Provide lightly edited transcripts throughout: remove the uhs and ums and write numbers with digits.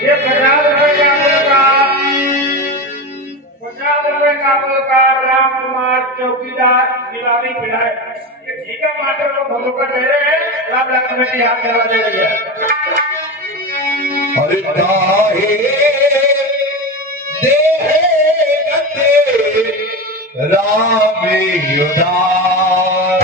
ये 50 रुपए का पुरस्कार राम कुमार चौकीदार गिलानी पिलाए। ये ठीक है मास्टर लोग भलो कर दे रहे हैं। राम लाल कमेटी हाथ चला दे रही है। अरे काहे देहगते राम उदार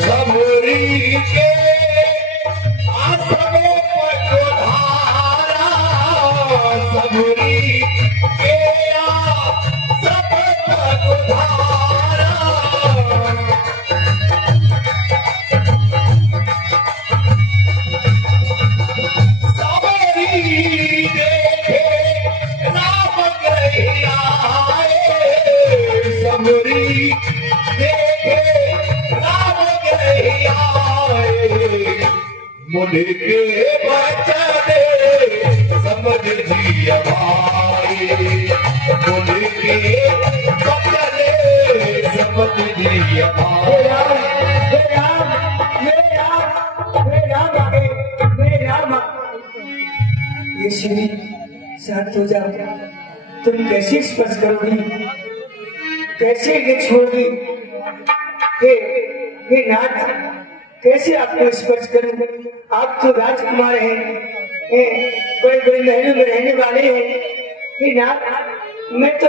सबरी के आसमों पर उधारा सबरी के आसमों पर उधारा मुझे के बचा दे समझ जिया भाई मुझे के बचा दे समझ जिया भाई ये श्री शांत हो जाओ। तुम कैसे स्पर्श करोगी, कैसे ये छोड़ोगी? हे नाथ, कैसे आपको स्पर्श करूं? आप तो राजकुमार हैं, बड़े बड़े महलों में रहने वाले हैं। हे नाथ, मैं तो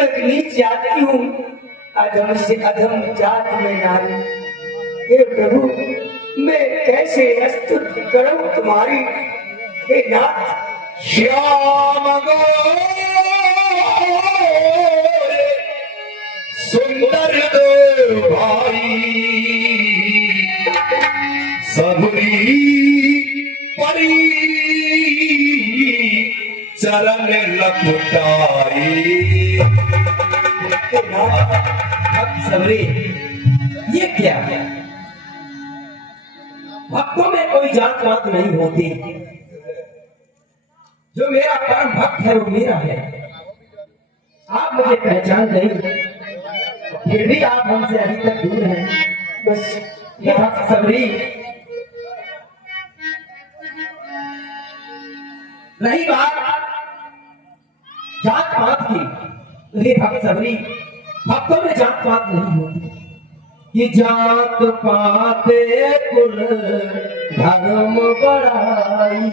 एक नीच जात की हूँ, अधम से अधम जात में नारी। हे प्रभु, मैं कैसे स्तुति करूं तुम्हारी? हे नाथ, श्याम सुंदर दो भाई सबरी परी चरण लपटाई। सबरी ये क्या है? भक्तों में कोई जात पात नहीं होती। जो मेरा परम भक्त है वो मेरा है। आप मुझे पहचान नहीं, फिर भी आप हमसे अभी तक दूर हैं। बस ये भक्त सबरी रही बात जात पात की, ये भक्त सबरी भक्तों में जात पात नहीं होती। ये जात पात कुल धर्म बढ़ाई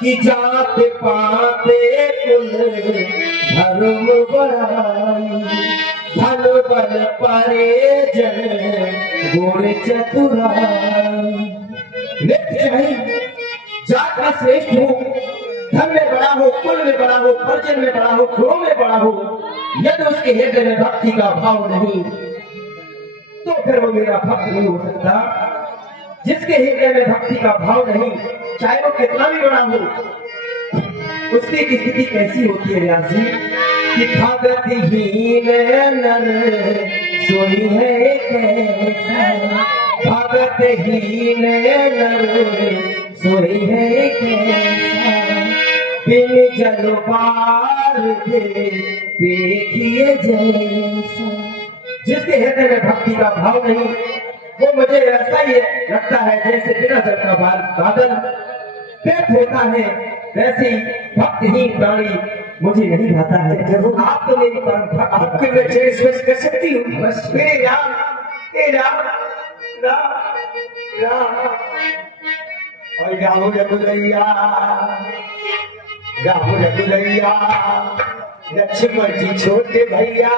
कि जात पात कुल धर्म बढ़ाई धन बल परे जन गुण चतुराई। जात में श्रेष्ठ हो, धन में बड़ा हो, कुल में बड़ा हो, परिजन में बड़ा हो, गुणों में बड़ा हो, यदि उसके हृदय में भक्ति का भाव नहीं तो फिर वो मेरा भक्त नहीं हो सकता। जिसके हृदय में भक्ति का भाव नहीं, चाहे वो कितना भी बड़ा हो, उसकी स्थिति कैसी होती है व्यास जी? कि भगतहीन नर सोई है कैसा, भगतहीन नर सोई है कैसा, बिन जल पार दे देखिए जैसा। जिसके हृदय में भक्ति का भाव नहीं, वो मुझे ऐसा ही लगता है जैसे बिना जल का बादल व्यर्थ होता है, वैसे ही भक्तहीन प्राणी मुझे नहीं भाता है। आप तो मेरी परम भक्त, आपके मैं स्पर्श कर सकती हूँ। बस मेरे राम, हे राम राम राम और राम रघुलैया, राम रघुलैया, लक्ष्मण जी छोटे भैया,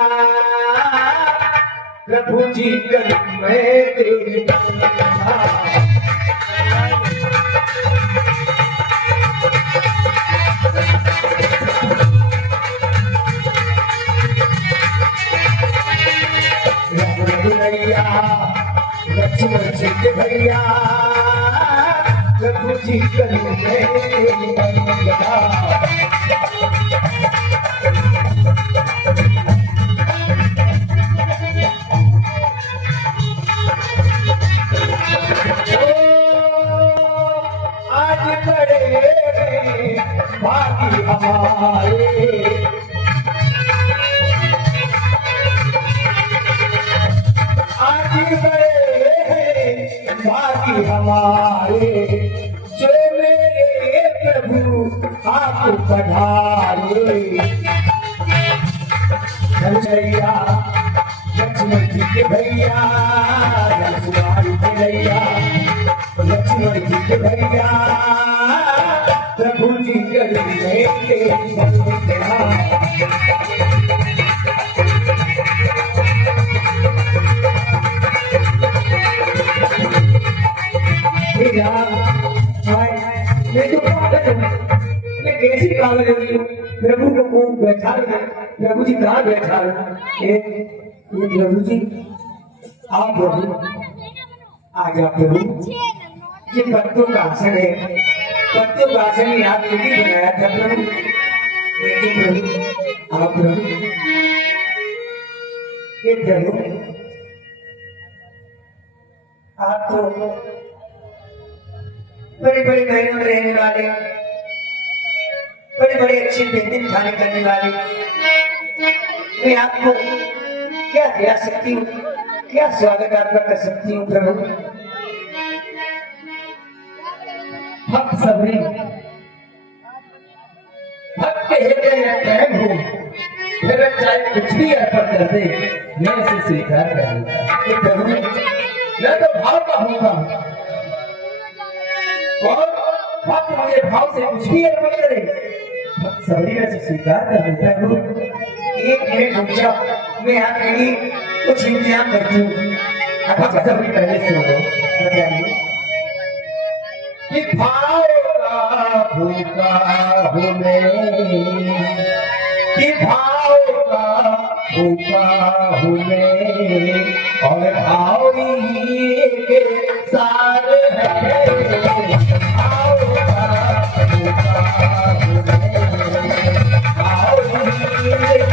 प्रभु जी कर मैं तेरी लक्ष्मण जी भैया, प्रभु जी कर मैं तेरी आज बड़े भागी हमारे, आज गए हैं बाकी हमारे, जो मेरे प्रभु आप पधारे। भैया लक्ष्मण जी के भैया, लक्ष्मण जी के भैया, लक्ष्मण जी के भैया, प्रभु जी गली मैं तो पागल हूँ, मैं कैसी पागल हूँ? प्रभु को कौन बैठा है? प्रभु जी कहाँ बैठा है? ये प्रभु जी आप प्रभु आ जाओ प्रभु। ये पत्तों का आसन है, पत्तों का आसन ही आपके लिए बनाया था प्रभु। लेकिन प्रभु आप प्रभु, ये प्रभु आप तो बड़े बड़े महलों में रहने वाले, बड़े बड़े अच्छे बेहतरीन खाने करने वाले, मैं आपको क्या दिला सकती हूँ, क्या स्वागत आपका कर सकती हूँ प्रभु? भक्त सबरी, भक्त के हृदय में प्रेम हो, फिर चाहे कुछ भी अर्पण कर दे, मैं उसे स्वीकार करूंगा। ये प्रभु मैं तो भाव का हूँ, और भक्त मुझे भाव से कुछ भी अर्पण करे, भक्त सबरी में से स्वीकार कर देता हूँ। एक मिनट रुक जाओ, मैं आपके लिए कुछ इंतजाम करती हूँ। भक्त सबरी पहले से हो बताइए। कि भाव का भूखा हूँ मैं, कि भाव का भूखा हूँ मैं, और भाव ही के सार है। भाव का भूखा हूँ मैं, भाव ही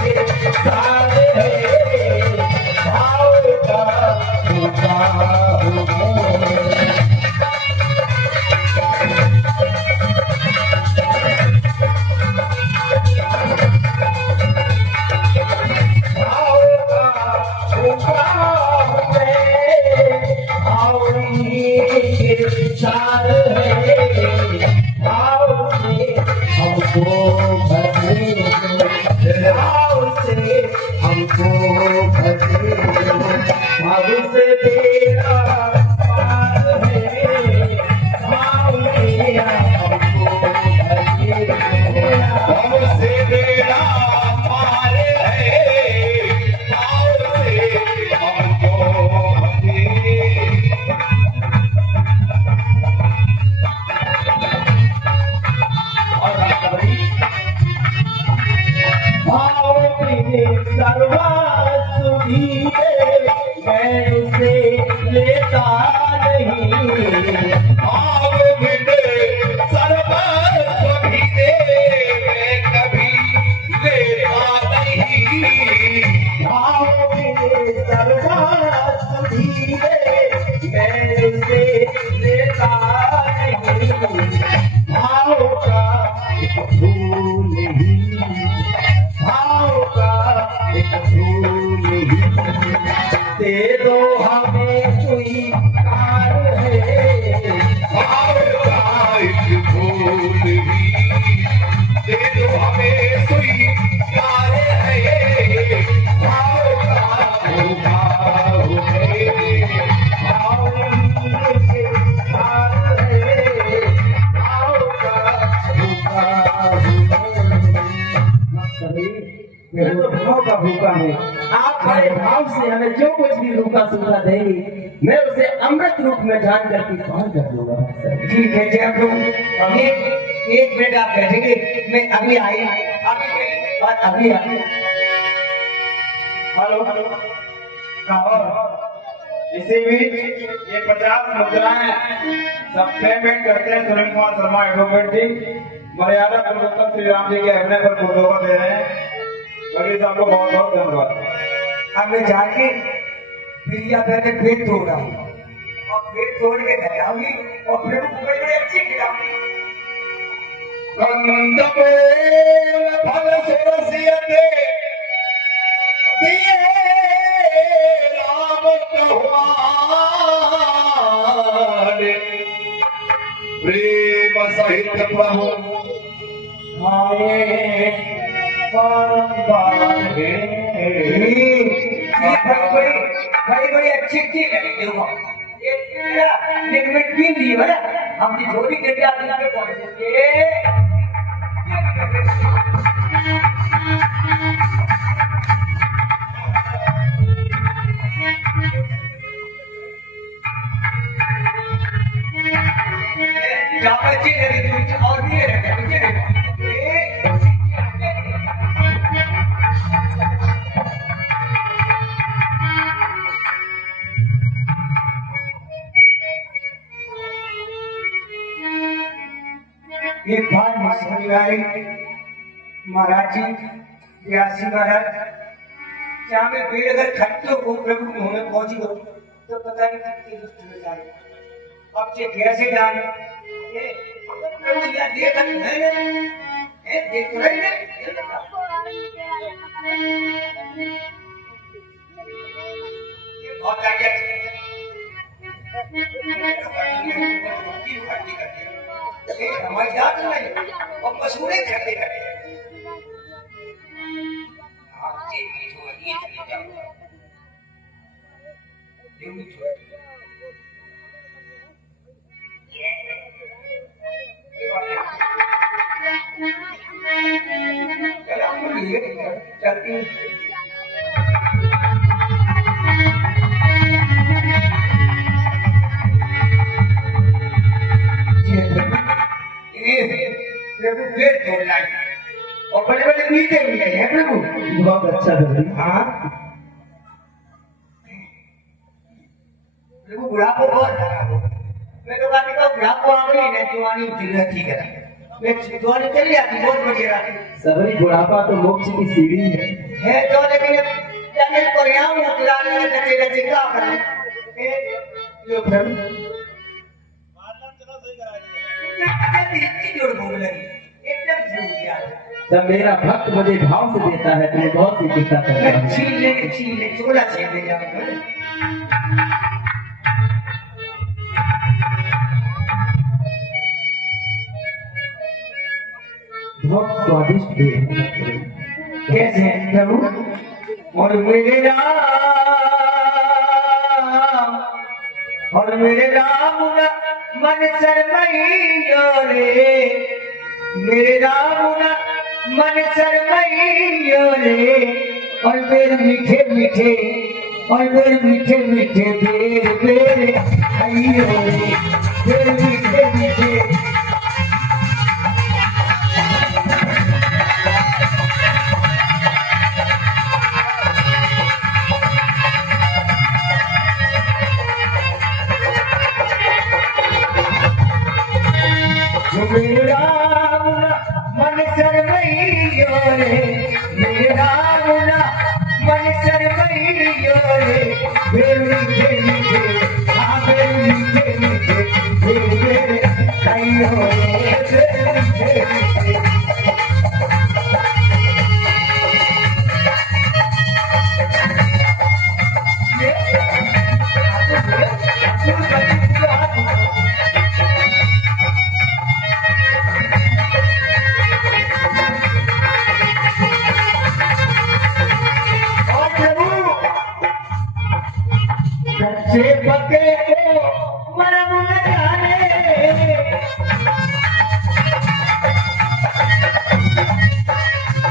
के सार है। भाव का भूखा हूँ मैं। मैं तो भाव का भूखा हूँ। आप बड़े भाव से हमें जो कुछ भी रूखा सूखा देंगे, मैं उसे अमृत रूप में जान करके पान कर दूंगा। ठीक है जय प्रभु। एक मिनट आप बैठेंगे, मैं अभी आई और अभी आई। हेलो इसी बीच ये 50 मुद्राएं सब पेमेंट करते हैं सुनील कुमार शर्मा एडवोकेट जी, मर्यादा पुरुषोत्तम श्री राम जी के अग्नि पर पुष्पों दे रहे हैं। लगे आपको बहुत बहुत धन्यवाद। अब मैं जाके फिर या पहले पेट तोड़ रहा हूँ और पेट तोड़ के घर आऊंगी और फिर बड़े अच्छी खिलाऊंगी। कंदमेल फल सुरसियते दिए राम तो भगवान प्रेम सहित प्रभु आए बारंबार हे बड़ी बड़ी अच्छी अच्छी लगी देखो ये मिनट भी दी है हमने जोड़ी करके आते हैं पे पहुंच जापची लगी कुछ और भी है मुझे देखो एक बार मुसलमान महाराज जी व्यासी महाराज क्या में पेड़ अगर खट्टो को प्रभु के मुंह में पहुंची हो तो पता नहीं कितनी दुष्ट हो जाए अब ये कैसे जाने प्रभु यार देख देख रहे हैं ये बहुत आगे हमारी जात नहीं और मशहूर करते करते चलती प्रभु पेड़ तोड़ लाई और बड़े बड़े मीठे मीठे हैं प्रभु बहुत अच्छा है। हाँ प्रभु बुढ़ापो बहुत खराब हो मैं तो कहती हूँ बुढ़ापो आ गई ना जवानी ठीक है मैं जवानी चली जाती बहुत बढ़िया रहती सबरी बुढ़ापा तो मोक्ष की सीढ़ी है तो लेकिन जाने पर यहाँ हूँ पुराने लगे लगे क्या करें लो प्रभु जोड़ भूख लगी एकदम जरूरी है जब मेरा भक्त मुझे भाव से देता है तो मैं बहुत सी चिंता करता हूँ। छीन ले चोला छीन ले जाऊंगा बहुत स्वादिष्ट भी है। कैसे प्रभु और मेरे राम ना मन शर्मैयो रे मेरे राम ना मन शर्मैयो रे और मेरे मीठे मीठे और मेरे मीठे मीठे बेर बेर आइयो रे मेरे मीठे मीठे मेरे राम ना मन शर्मैयो रे मेरे राम ना मन शर्मैयो रे मेरे मीठे मीठे हाँ मेरे मीठे मीठे मेरे आइयो रे मेरे मीठे मीठे कच्चे पके को मरम न जाने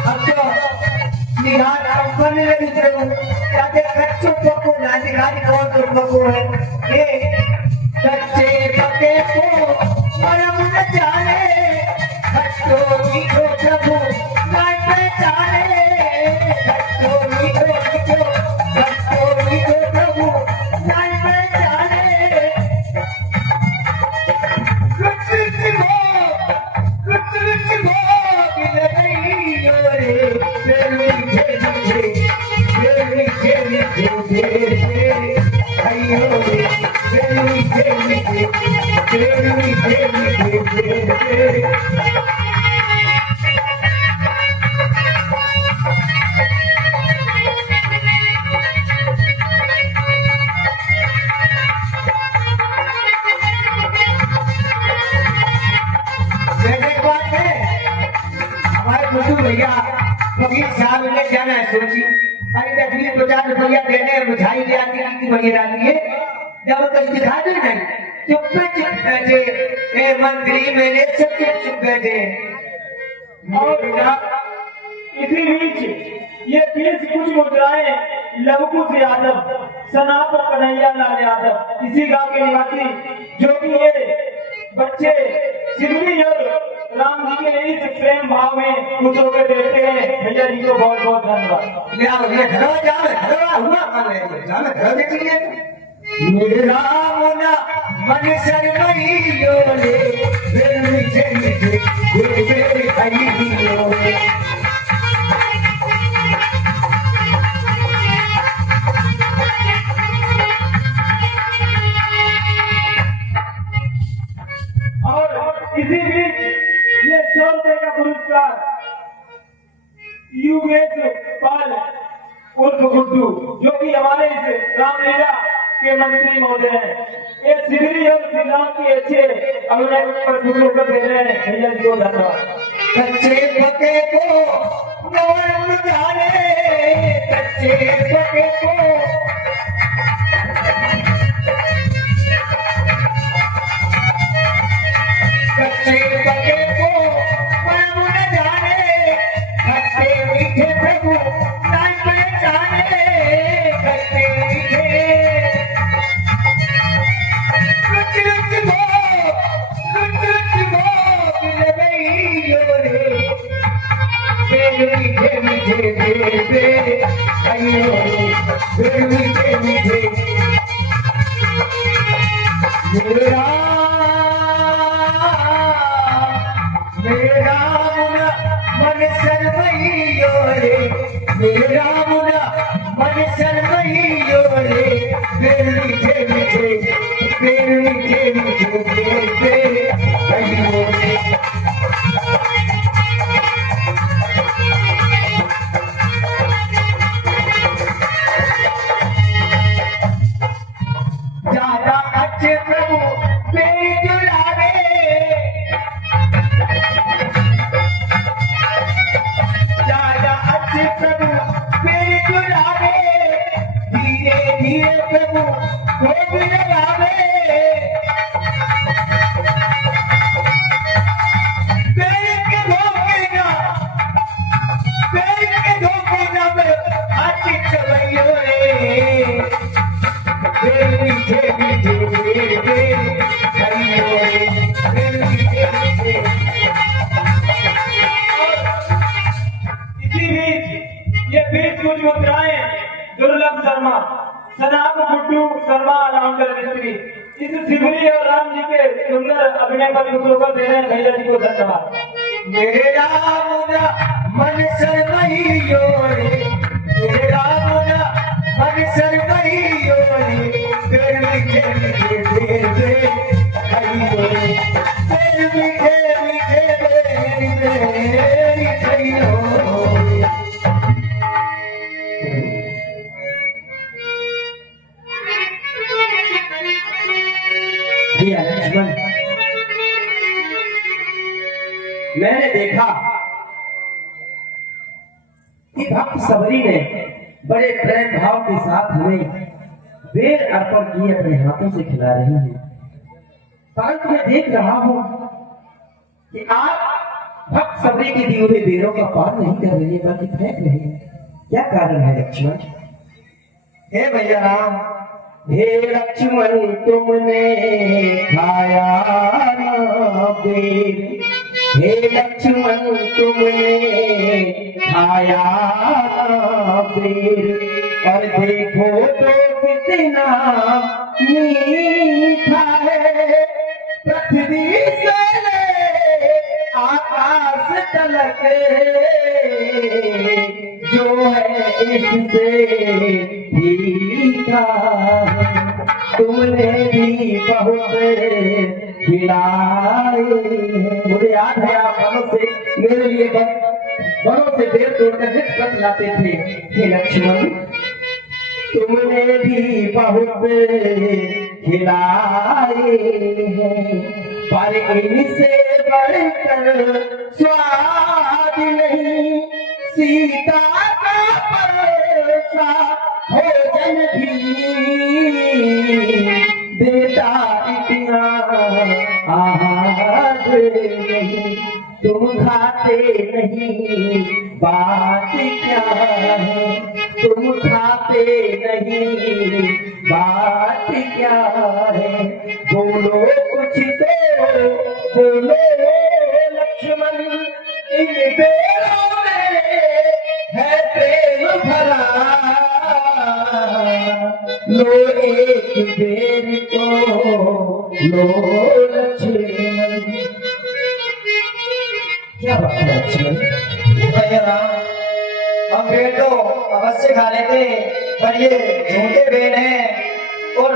अब तो निगाह कंपन लगी प्रभु ताकि कच्चो पको ना निगाह कौन तो पको है ये कच्चे पके को मरम न जाने कच्चो मीठो प्रभु ना पहचाने कच्चो मीठो मीठो कच्चो मीठो प्रभु जाना है सोची। अरे 10-20-50 रुपया देने मिठाई ले आती कितनी बढ़िया आती है, जब कहीं दिखा दे नहीं चुप बैठे ए मंत्री मेरे सब चुप बैठे। और इसी बीच ये 20 कुछ मुद्राएं लवकुश यादव सनाप कन्हैया लाल यादव इसी गांव के निवासी, जो कि ये बच्चे सिमरी और राम जी के इस प्रेम भाव में खुश होकर देते हैं। भैया जी को बहुत बहुत धन्यवाद। मेरा मुना मन शर्मइयो रे फिर मुझे मुझे आइयो रे। और इसी बीच ये 100 रुपए का पुरस्कार युगेश पाल उर्फ गुड्डू, जो कि हमारे इस रामलीला के मंत्री महोदय हैं, ये सिगरी और श्री राम की अच्छे अभिनय पर खुश होकर दे रहे हैं। भैया जी को धन्यवाद। कच्चे पके को नवरम जाने, कच्चे पके को कच्चे पके को नवरम न जाने, खट्टे मीठे प्रभु नाम पहचाने, खट्टे मीठे रुच रुच भो मिल गई रे, मीठे मीठे बेरे आइयो रे, मीठे मीठे मेरा मेरा मुना मन शर्मइयो रे, मेरा मुना मन शर्मइयो रे, फिर मीठे मीठे फिर मीठे मीठे बेरे आइयो रे। ज्यादा अच्छे प्रभु मेरी जुलावे, ज्यादा अच्छे प्रभु मेरी जुलावे, धीरे धीरे प्रभु भोग लगावे, पेड़ के धोखे ना में हाथी चवैयो रे, मीठे मीठे मीठे आइयो रे, मीठे मीठे। इसी बीच ये 20 कुछ मुद्राएं दुर्लभ शर्मा सनाप गुड्डू शर्मा अलाउंडर मिस्त्री इस सिमरी और राम जी के सुंदर अभिनय पर खुश होकर दे रहे हैं। भैया जी को धन्यवाद। मेरा मुना मन शर्मइयो रे, मेरा मुना मन शर्मइयो रे, फिर मीठे मीठे बेरे आइयो रे, फिर मीठे मीठे बेरे आइयो रे। भैया लक्ष्मण, मैंने देखा कि भक्त सबरी ने बड़े प्रेम भाव के साथ हमें बेर अर्पण किए अपने हाथों से खिला रही हैं, परंतु मैं देख रहा हूं कि आप भक्त सबरी के दिए हुए बेरों का पार नहीं कर रहे बल्कि फेंक रहे हैं। क्या कारण है लक्ष्मण? हे भैया राम, हे लक्ष्मण तुमने खाया ना बेर, हे लक्ष्मण तुमने खाया ना बेर, और देखो तो कितना मीठा है, पृथ्वी से ले आकाश तलक जो है इससे भीगा है, तुमने भी बहुत खिलाए हैं। मुझे याद है आप वनों से मेरे लिए वनों से बेर तोड़कर निष्पत लाते थे। हे लक्ष्मण तुमने भी बहुत खिलाए हैं, पर इनसे बढ़कर स्वाद नहीं, सीता का परसा भोजन भी देता इतना आहार नहीं, तुम खाते नहीं बात क्या है, तुम खाते नहीं बात क्या है, बोलो कुछ तो बोलो लक्ष्मण, इन बेरों में है प्रेम भरा, लो एक बेर को लो लक्ष्मण। क्या बात है लक्ष्मण? भैया राम, हम भेड़ तो अवश्य खा लेते, पर ये झूठे भेड़ हैं और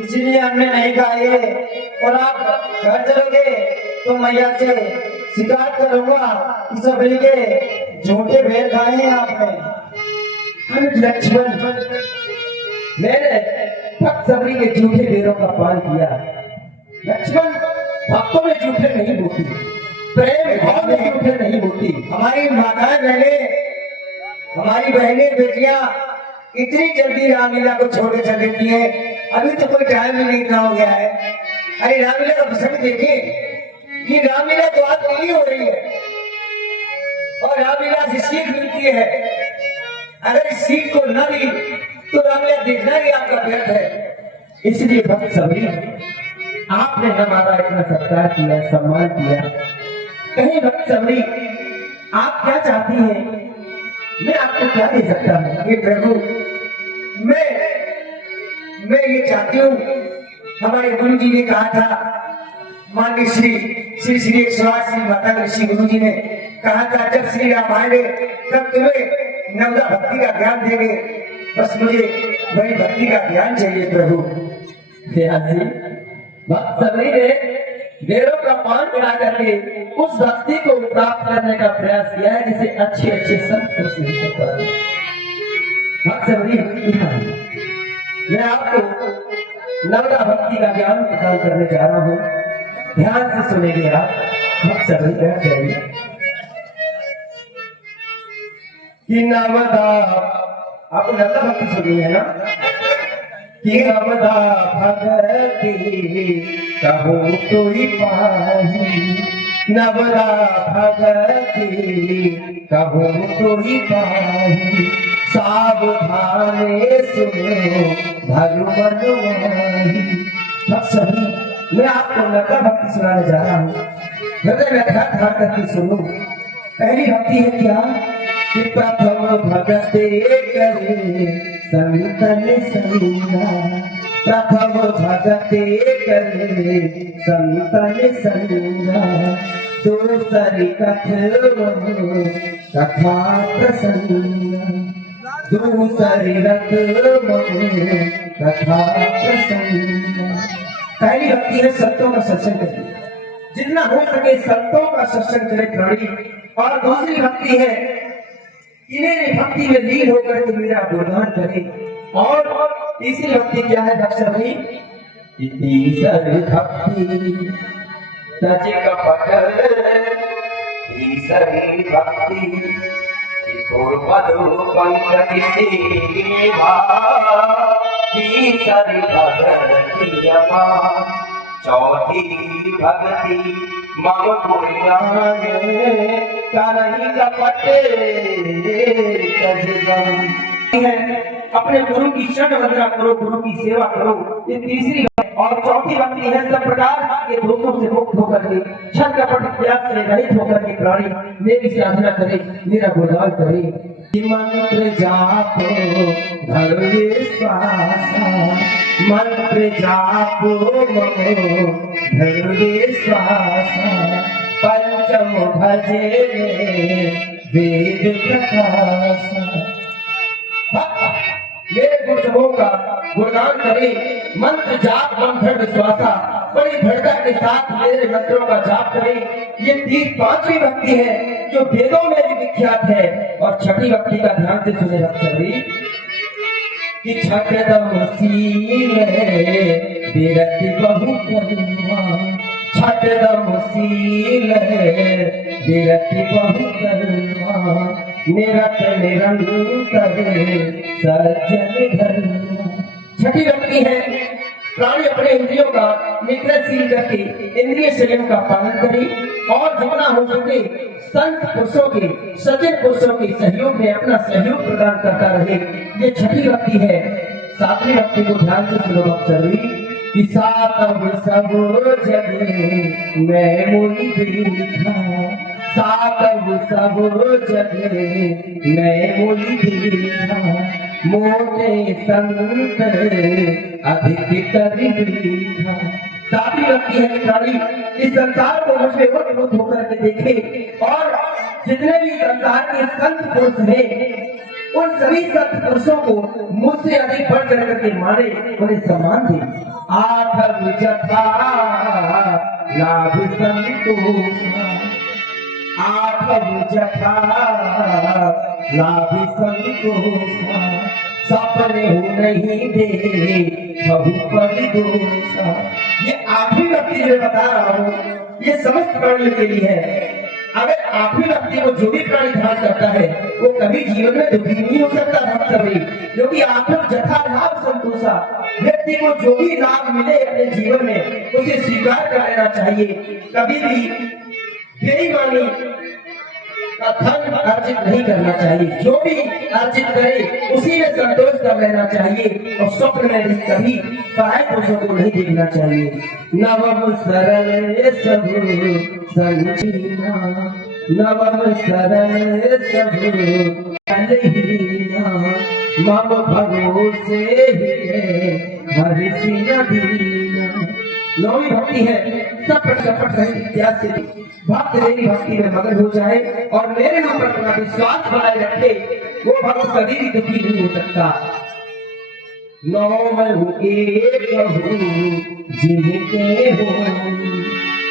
इसलिए हमने नहीं खाए। और आप घर चलोगे तो मैया से शिकायत करूंगा कि सबरी के झूठे भेड़ खाए हैं आपने। अरे लक्ष्मण, मैंने भक्त सबरी के झूठे बेरों का पान किया। लक्ष्मण, भक्तों में झूठे नहीं होती, प्रेम भाव में झूठे नहीं होती। हमारी माताएं बहनें, हमारी बहनें बेटियां इतनी जल्दी रामलीला को छोड़ के चल देती है, अभी तो कोई टाइम ही नहीं इतना हो गया है। अरे रामलीला का प्रसंग देखिए, ये रामलीला तो आज पूरी हो रही है और रामलीला से सीख मिलती है। अगर इस सीख को न ली तो रामलीला देखना भी आपका व्यर्थ है। इसलिए भक्त सबरी, आपने हमारा इतना सत्कार किया, सम्मान किया, कहीं भक्त सबरी आप क्या चाहती हैं, मैं आपको क्या दे सकता हूँ? ये प्रभु, मैं ये चाहती हूँ, हमारे गुरु जी ने कहा था, माननीय श्री श्री श्री 108 माता ऋषि गुरु जी ने कहा था, जब श्री राम आएंगे तब तुम्हें नवदा भक्ति का ज्ञान देंगे। बस मुझे वही भक्ति का ज्ञान चाहिए प्रभु। भक्त सबरी ने बेरों का पान करा करके उस भक्ति को प्राप्त करने का प्रयास किया है जिसे अच्छे अच्छे संत पुरुष नहीं कर पा रहे। भक्त सबरी, मैं आपको नवदा भक्ति का ज्ञान प्रदान करने जा रहा हूँ, ध्यान से सुनेंगे आप। भक्त सबरी बैठ जाइए। कि नवदा, आपको नवदा भक्ति सुनी है ना? कि नवदा भगति कहो तो ही पाही, नवदा भगति कहो तो ही पाही, सावधाने सुनो धर्म बनवाही। भक्त सबरी, मैं आपको नवदा भक्ति सुनाने जा रहा हूँ, हृदय में ध्यान धार करके सुनो। पहली भक्ति है क्या? कि प्रथम भगते करे संतन संगा, प्रथम भगते करे संतन संगा, दूसरी कथा प्रसंगा, दूसरी रथ कथा प्रसंगा। पहली भक्ति है संतों का सत्संग करें, जितना हो सके संतों का सत्संग करें प्राणी। और दूसरी भक्ति है इन्हें भक्ति में लीन होकर के मेरा गुणगान करें। और तीसरी भक्ति क्या है भक्त सबरी? तीसरी भक्ति सच कपट, तीसरी भक्ति तीसरी भक्ति चौथी भक्ति मम करही कपटे अपने गुरु की षट वंदना करो, गुरु की सेवा करो, ये तीसरी। और चौथी भक्ति है सब प्रकार के दोषों से मुक्त होकर के, छल कपट त्याग से रहित होकर के प्राणी मेरी साधना करे, मेरा गुणगान करे। मंत्र जापो भगवे स्वासा, मंत्र जापो भगवे स्वासा, पंचम भजे वेद प्रकाशा। मेरे गुरुदेवों का गुणगान करे, मंत्र जाप मम दृढ़ विश्वासा, बड़ी दृढ़ता के साथ मेरे मंत्रों का जाप करे। ये पांचवी भक्ति है जो वेदों में भी विख्यात है। और छठी भक्ति का ध्यान से सुने भक्त सबरी कि छठदम सील विरति बहु करुणा, छठदम सील विरति बहु करुणा, निरत निरंतर सज्जन धर्म। छठी व्यक्ति है प्राणी अपने इंद्रियों का निग्रहशील करके इंद्रिय संयम का पालन करे और जितना हो सके संत पुरुषों के सज्जन पुरुषों के सहयोग में अपना सहयोग प्रदान करता रहे। ये छठी व्यक्ति है। सातवीं व्यक्ति को ध्यान से सुनो सभी कि सातव सब जग मैं मोई देखा, सातव सब जग मैं मोई देखा, मोटे संत अधिक करीबा। सातवीं व्यक्ति है प्राणी इस संसार को मुझे ओत होकर के देखे और जितने भी संसार के संत पुरुष हैं उन सभी संत पुरुषों को मुझसे अधिक बढ़ चढ़ करके मारे, उन्हें सम्मान दे। आठव जथा लाभ संतोष, आठव जथा लाभ संतोष, सपने हो नहीं दे बहु परिदोषा। ये आठवीं व्यक्ति जो बता रहा हूँ ये समस्त प्राणियों के लिए है। अगर आठवीं व्यक्ति को जो भी प्राणी ध्यान करता है वो कभी जीवन में दुखी नहीं हो सकता भक्त सभी, क्योंकि आठव जथा लाभ संतोषा। व्यक्ति को जो भी लाभ मिले अपने जीवन में उसे स्वीकार कर लेना चाहिए। कभी भी बेईमानी का धन अर्जित नहीं करना चाहिए। जो भी अर्जित करे उसी में संतोष कर लेना चाहिए और स्वप्न में भी कभी पराये पुरुषों को नहीं देखना चाहिए। नवम सरल सब संजीना, नवम सरल सब अलहीना, मम भरोसे हरि सिंह दीना। नौवीं भक्ति है सब कपट रहित इत्यादि से भक्त मेरी भक्ति में मगन हो जाए और मेरे नाम पर अपना विश्वास बनाए रखे, वो भक्त कभी भी दुखी नहीं हो सकता। नौ मैं एक हूँ जिनके हो,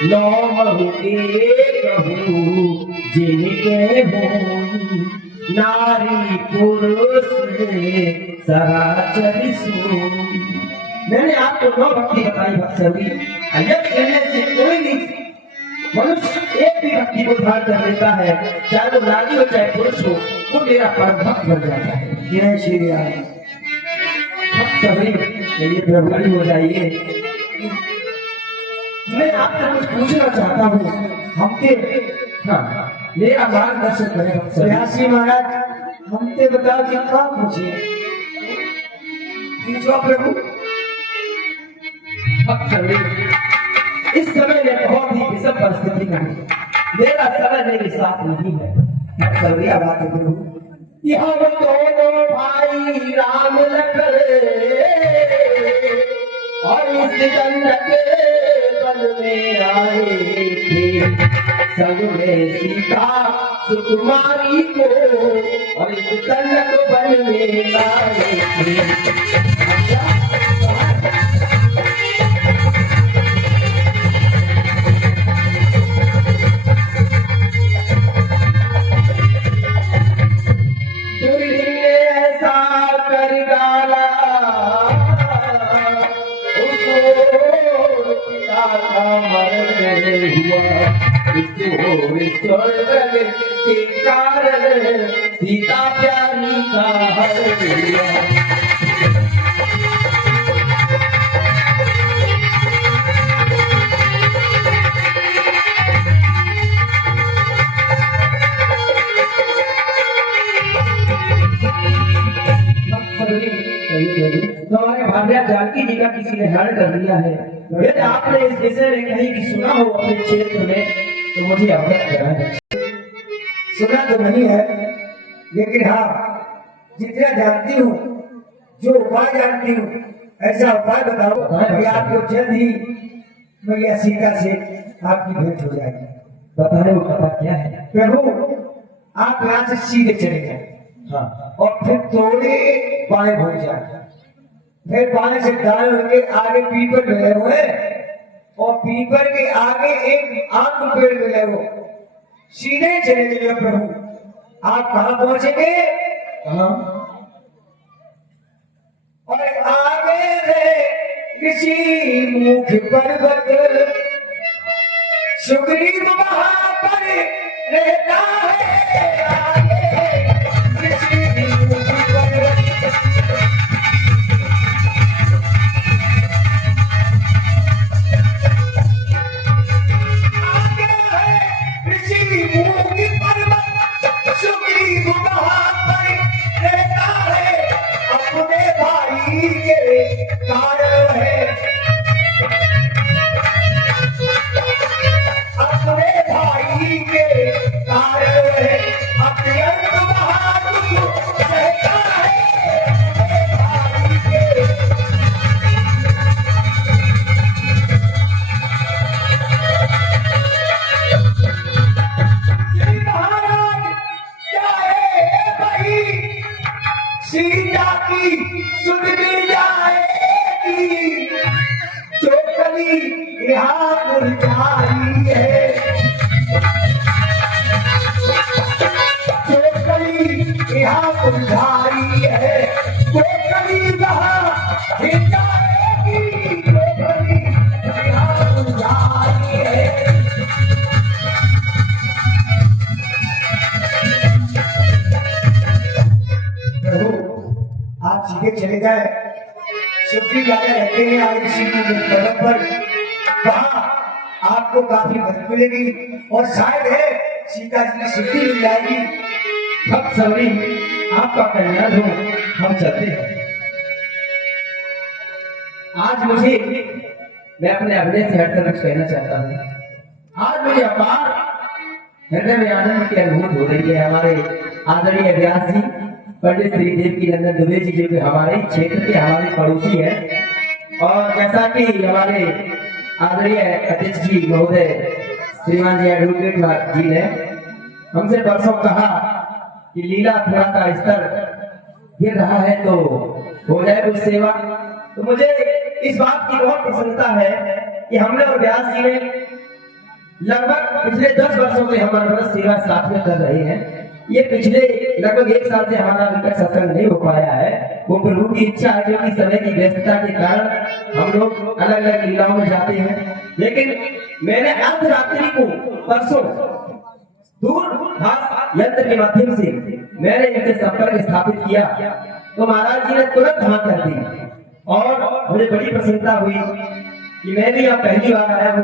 नौ मैं एक हूँ जिनके हो, नारी पुरुष सराचर सोई। मैंने आपको नौ भक्ति बताई भक्त सभी। यज्ञ करने से कोई भी मनुष्य एक भी भक्ति को धारण कर लेता है, चाहे वो नारी हो चाहे पुरुष हो, वो मेरा परम भक्त बन जाता है। जय श्री राम। भक्त सभी ये प्रभु हो जाइए। मैं आपसे कुछ पूछना चाहता हूँ, हमके हाँ मेरा मार्गदर्शन करें प्रयासी महाराज। हमसे बताओ कि क्या पूछे प्रभु। इस समय में बहुत ही विषम परिस्थिति में है, मेरा समय मेरे साथ नहीं है। बात करूं कि हम दोनों भाई राम लखन और इस जन्नत के वन में आए थे, संग में सीता सुकुमारी को और इस जन्नत वन में लाए थे। के कारण सीता प्यारी का हर हुआ। हमारे भाग्या जानकी जी का किसी ने हरण कर लिया है। यदि आपने इस विषय में कहीं भी सुना हो अपने क्षेत्र में तो मुझे अवगत कराएं। सुना तो नहीं है, लेकिन हाँ जितना जानती हूँ, जो उपाय जानती हूँ, ऐसा उपाय बताओ कि आपको जल्द ही मैया सीता से आपकी भेंट हो जाएगी। बताने वो पता क्या है प्रभु, आप यहाँ से सीधे चले जाए, हाँ, और फिर थोड़े बाएं हो जाए, फिर बाएं से दाएं होके आगे पीपल मिले हुए और पीपल के आगे एक आम का पेड़ मिले हुए, सीधे चले जाइए प्रभु। आप कहाँ पहुंचेंगे? और आगे रे ऋषि मुख पर्वत, सुग्रीव वहां पर रहता है। आगे कली यहाँ मुरझाई है, जो कली यहाँ मुरझाई है, वो कली यहाँ खिंचाएगी, जो कली यहाँ मुरझाई है। आप सीधे चले जाए, सुखी जाकर रहते हैं आगे किसी की पर, वहां आपको काफी मदद मिलेगी और शायद है सीता जी की सिद्धि मिल जाएगी। भक्त सवरी, आपका कल्याण हो, हम चलते हैं। आज मुझे, मैं अपने अभिनय से हटकर कुछ कहना चाहता हूँ। आज मुझे अपार हृदय में आनंद की अनुभूति हो रही है। हमारे आदरणीय व्यास जी, पंडित श्रीदेव की नंदन दुबे जी, जो कि हमारे क्षेत्र के हमारे पड़ोसी हैं, और जैसा कि हमारे आदरणीय अध्यक्ष जी महोदय श्रीमान जी एडवोकेट जी ने हमसे परसों कहा कि लीला थोड़ा का स्तर गिर रहा है तो हो जाए कुछ सेवा, तो मुझे इस बात की बहुत प्रसन्नता है कि हमने और व्यास जी ने लगभग पिछले 10 वर्षों से हमारे सेवा साथ में कर रहे हैं। ये पिछले लगभग 1 साल से हमारा अभी तक सत्संग नहीं हो पाया है। वो प्रभु की इच्छा है, क्योंकि समय की व्यस्तता के कारण हम लोग अलग अलग लीलाओं में जाते हैं। लेकिन मैंने अर्धरात्रि को परसों दूरभाष यंत्र के माध्यम से मैंने इनसे संपर्क स्थापित किया, तो महाराज जी ने तुरंत हाँ कर दी और मुझे बड़ी प्रसन्नता हुई कि मैं भी यहाँ पहली बार आया हूँ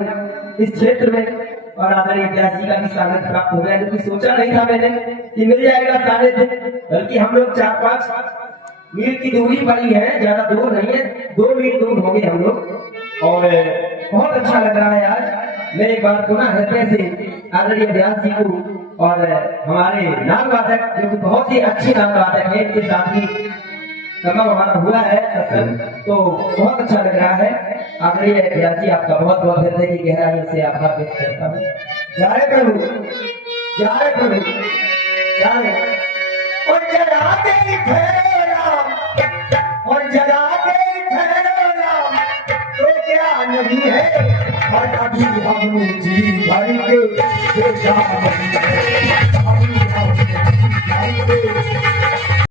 इस क्षेत्र में, और आदरणीय व्यास जी का भी सानिध्य प्राप्त हो गया, जो कि सोचा नहीं था मैंने कि मिल जाएगा सानिध्य। बल्कि हम लोग 4-5 मील की दूरी पर ही है, ज्यादा दूर नहीं है, 2 मील दूर होंगे हम लोग। और बहुत अच्छा लग रहा है आज। मैं एक बार पुनः हृदय से आदरणीय व्यास जी को और हमारे नाम वादक, जो कि बहुत ही अच्छे नाम वादक है, इनके साथ भी समय हमारा हुआ है सत्संग, तो बहुत अच्छा लग रहा है। आदरणीय व्यास जी, आपका बहुत बहुत हृदय की गहराई से आभार व्यक्त करता हूँ। जय प्रभु, जय प्रभु, जय। और जगा दे राम, और जगा दे राम, तो क्या नहीं है, और अभी हम जी भर के जो जान है, अभी हम जी भर के